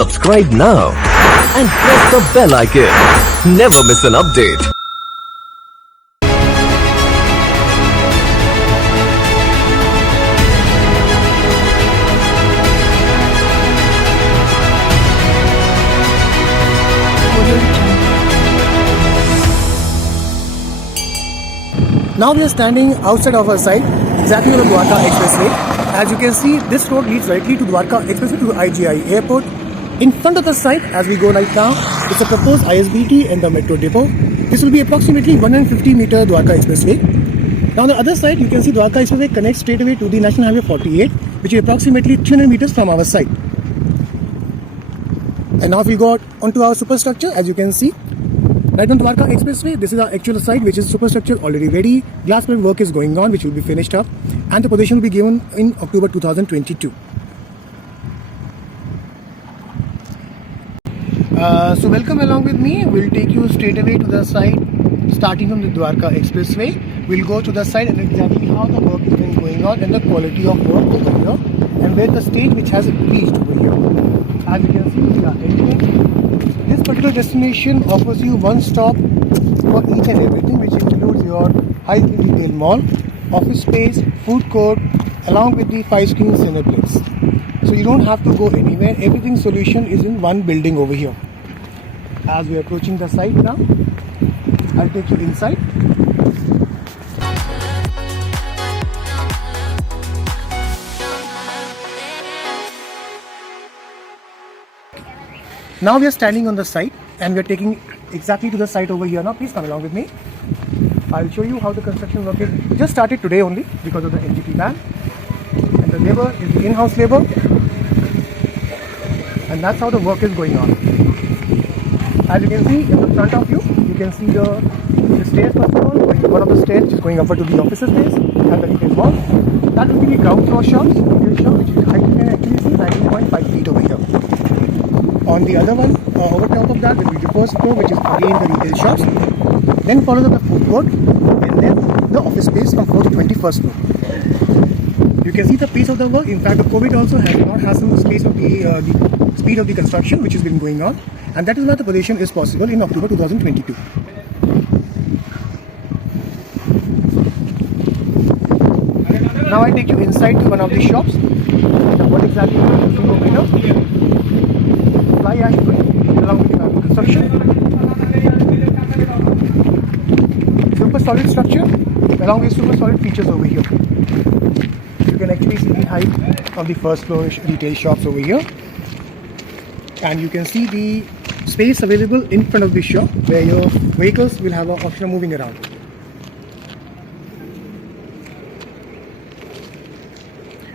Subscribe now and press the bell icon. Never miss an update. Now we are standing outside of our site, exactly on the Dwarka Expressway. As you can see, this road leads directly to Dwarka Expressway to IGI Airport. In front of the site, as we go right now, it's a proposed ISBT and the metro depot. This will be approximately 150-meter Dwarka Expressway. Now on the other side, you can see Dwarka Expressway connects straight away to the National Highway 48, which is approximately 300 meters from our site. And now if we go out onto our superstructure, as you can see, right on Dwarka Expressway, this is our actual site, which is superstructure already ready. Glass plate work is going on, which will be finished up, and the possession will be given in October 2022. So welcome along with me. We'll take you straight away to the site, starting from the Dwarka Expressway. We'll go to the site and exactly how the work is been going on and the quality of work over here, and where the stage which has reached over here. As you can see, we are entering. This particular destination offers you one stop for each and everything, which includes your high-speed retail mall, office space, food court, along with the 5-screen Cineplex. So you don't have to go anywhere. Everything solution is in one building over here. As we are approaching the site now, I'll take you inside. Now we are standing on the site and we are taking exactly to the site over here now. Please come along with me. I'll show you how the construction work is. Just started today only because of the NGT ban. And the labor is the in-house labor. And that's how the work is going on. As you can see in the front of you, you can see the stairs first of all. One of the stairs is going upward to the office space and the retail mall. That will be the ground floor shops, retail shop, which is height you can actually see 19.5 feet over here. On the other one, over top of that will be the first floor, which is again the retail shops. Then follows up the food court, and then the office space from 4th to 21st floor. You can see the pace of the work. In fact, the COVID also has not hastened the space of the speed of the construction, which has been going on, and that is why the possession is possible in October 2022. Now I take you inside to one of the shops. Now what exactly is looking over here? Fly ash along with the construction. Super solid structure along with super solid features over here. You can actually see the height of the first floor retail shops over here, and you can see the space available in front of the shop where your vehicles will have an option of moving around.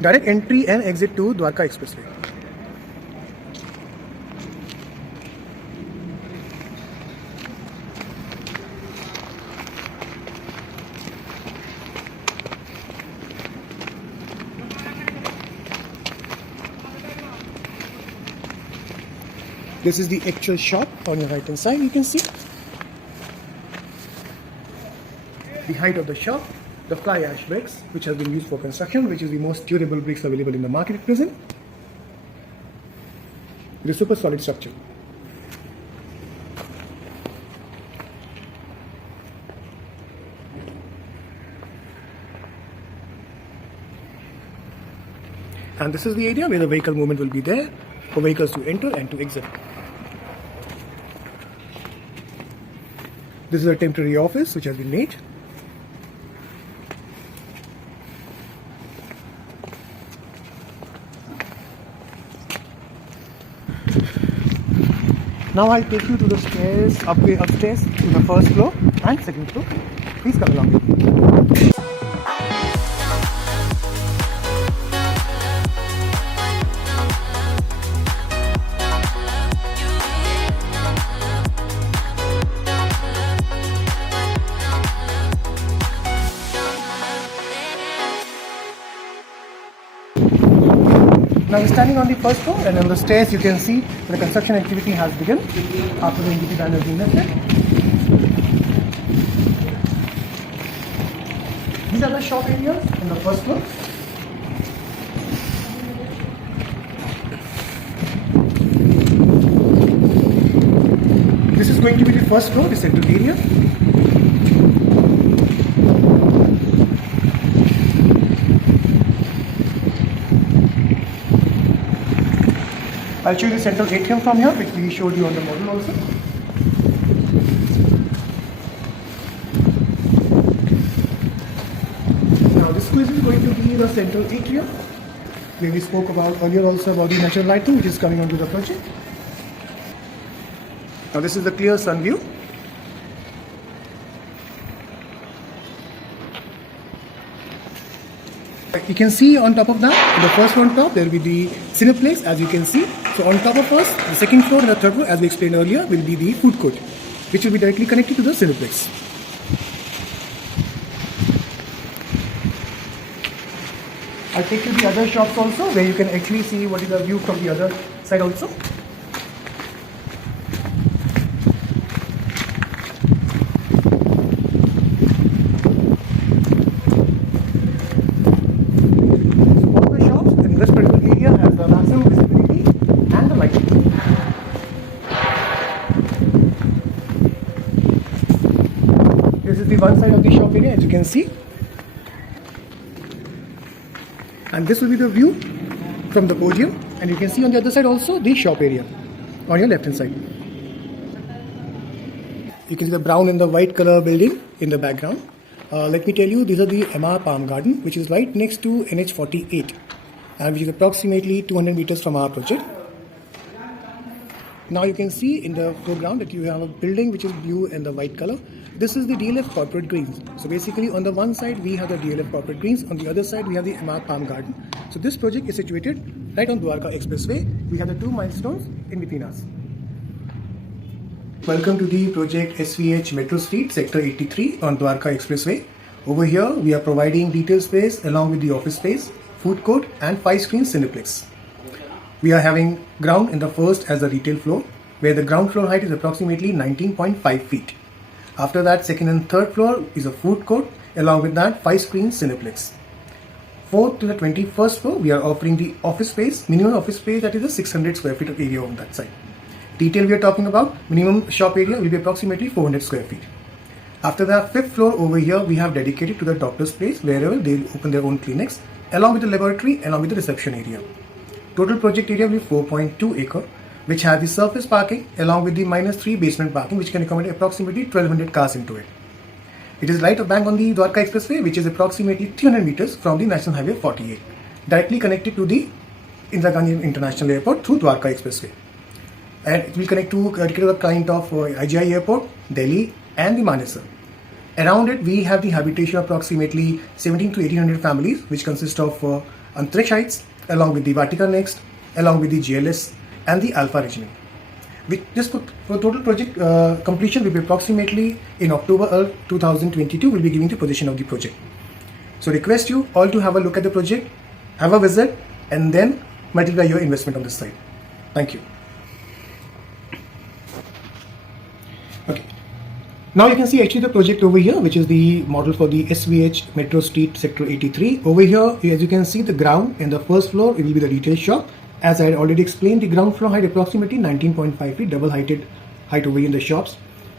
Direct entry and exit to Dwarka Expressway. This is the actual shop on your right hand side. You can see the height of the shop, the fly ash bricks, which has been used for construction, which is the most durable bricks available in the market at present. It is super solid structure. And this is the area where the vehicle movement will be there for vehicles to enter and to exit. This is a temporary office which has been made. Now I'll take you to the stairs, upstairs to the first floor and second floor. Please come along with me. Now we're standing on the first floor, and on the stairs you can see the construction activity has begun after the NGT ban has been lifted. These are the shop areas in the first floor. going to be the first floor, the central area. I'll show you the central atrium from here, which we showed you on the model also. Now this is going to be the central atrium, where we spoke about earlier also about the natural lighting which is coming onto the project. Now this is the clear sun view. You can see on top of that, the first one on top, there will be the Cineplex, as you can see. So on top of us, the second floor and the third floor, as we explained earlier, will be the food court, which will be directly connected to the Cineplex. I'll take you to the other shops also, where you can actually see what is the view from the other side also. This particular area has the maximum visibility and the lighting. This is the one side of the shop area, as you can see. And this will be the view from the podium. And you can see on the other side also the shop area on your left hand side. You can see the brown and the white color building in the background. Let me tell you, these are the MR Palm Garden, which is right next to NH48. Which is approximately 200 meters from our project. Now you can see in the foreground that you have a building which is blue and the white color. This is the DLF Corporate Greens. So basically on the one side we have the DLF Corporate Greens, on the other side we have the MR Palm Garden. So this project is situated right on Dwarka Expressway. We have the two milestones in between us. Welcome to the project SVH Metro Street, Sector 83 on Dwarka Expressway. Over here we are providing retail space along with the office space, food court and 5-screen Cineplex. We are having ground in the first as the retail floor, where the ground floor height is approximately 19.5 feet. After that, second and third floor is a food court, along with that 5-screen Cineplex. 4th to the 21st floor, we are offering the office space, minimum office space, that is a 600 square feet of area on that side. Detail we are talking about, minimum shop area will be approximately 400 square feet. After that, 5th floor over here, we have dedicated to the doctor's place, wherever they will open their own clinics, along with the laboratory, along with the reception area. Total project area will be 4.2 acre, which has the surface parking along with the -3 basement parking, which can accommodate approximately 1200 cars into it. It is right bang on the Dwarka Expressway, which is approximately 300 meters from the National Highway 48, directly connected to the Indira Gandhi International Airport through Dwarka Expressway. And it will connect to the client of IGI Airport, Delhi and the Manesar. Around it, we have the habitation of approximately 17 to 1800 families, which consist of Antriksh Heights, along with the Vatica Next, along with the GLS and the Alpha Regiment. This for total project completion will be approximately in October 2022. Will be giving the position of the project. So request you all to have a look at the project, have a visit, and then multiply your investment on this site. Thank you. Okay. Now you can see actually the project over here, which is the model for the SVH Metro Street Sector 83. Over here, as you can see, the ground in the first floor, it will be the retail shop. As I had already explained, the ground floor height approximately 19.5 feet, double height over here in the shops.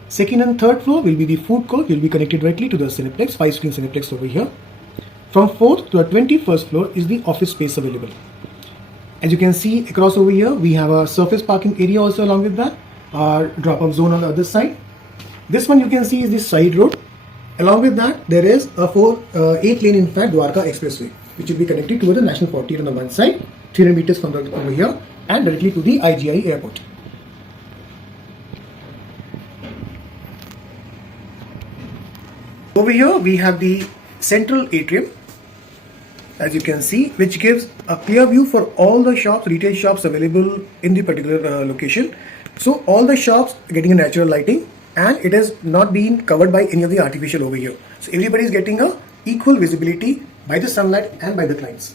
Second and third floor will be the food court, will be connected directly to the Cineplex, 5-screen Cineplex over here. From 4th to the 21st floor is the office space available. As you can see across over here, we have a surface parking area also along with that, our drop-off zone on the other side. This one you can see is the side road. Along with that, there is a 8-lane in fact Dwarka Expressway, which will be connected to the National 48 on the one side, 300 meters from over here, and directly to the IGI Airport. Over here, we have the central atrium, as you can see, which gives a clear view for all the shops, retail shops available in the particular location. So all the shops are getting a natural lighting, and it has not been covered by any of the artificial over here. So everybody is getting a equal visibility by the sunlight and by the clients.